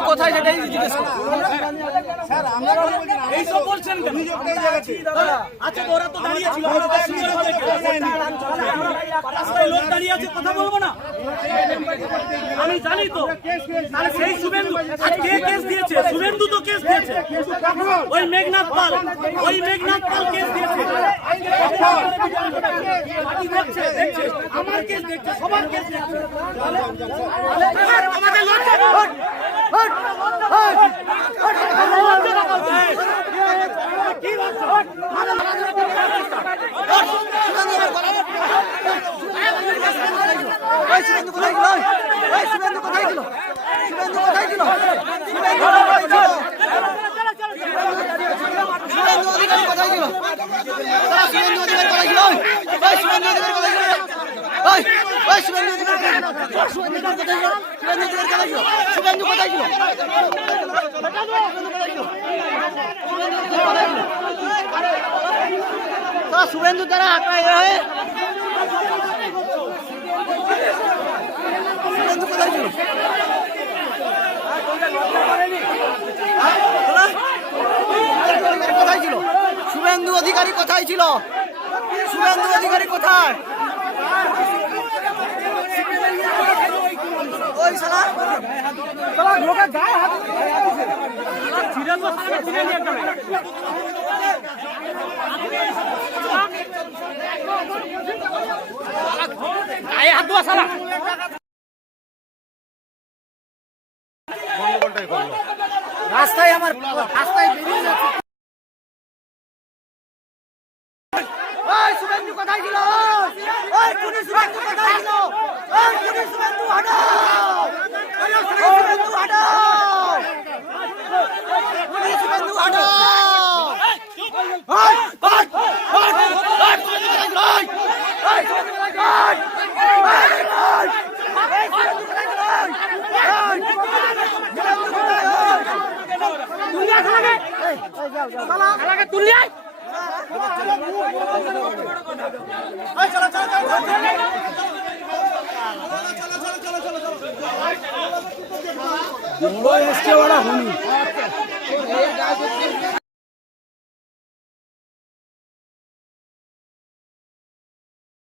শুভেন্দু কোথায় সেটাই জিজ্ঞেস করো। স্যার আমরা এই সব বলছেন কেন? আচ্ছা ওরা তো দাঁড়িয়ে ছিল, রাস্তায় লোক দাঁড়িয়ে আছে, কথা বলবো না? আমি জানি তো, তাহলে সেই শুভেন্দু আর কে কেস দিয়েছে? শুভেন্দু তো কেস দিয়েছে, ওই মেঘনাথ পাল কেস দিয়েছে। দেখছে আমার কেস দেখছে, সবার কেস দেখছে। আমাদের লজ্জা কি শুভেন্দু কোথায় গেল? শুভেন্দু কোথায় গেল? শুভেন্দু কোথায় গেল? শুভেন্দু অধিকারী কোথায় গেল? শুভেন্দু অধিকারী কোথায় গেল? শুভেন্দু অধিকারী কোথায় গেল? শুভেন্দু অধিকারী কোথায় গেল? শুভেন্দু অধিকারী কোথায় গেল? শুভেন্দু কোথায় গেল? শুভেন্দু দ্বারা আটকায় হয়ে শুভেন্দু কোথায় ছিল? কোথায় ছিল? শুভেন্দু অধিকারী কোথায় ছিল? শুভেন্দু অধিকারী কোথায়? ওই শালা লোকের গায়ে হাত গায়ে হাত দেওয়া শালা রাস্তায় আমার রাস্তায় বেরিয়ে যাচ্ছে। শুভেন্দু কোথায় ছিল? শুভেন্দু কোথায় ছিল? শুভেন্দু হটাও! শুভেন্দু হটাও! শুভেন্দু হটাও! এসছে ওরা হুনি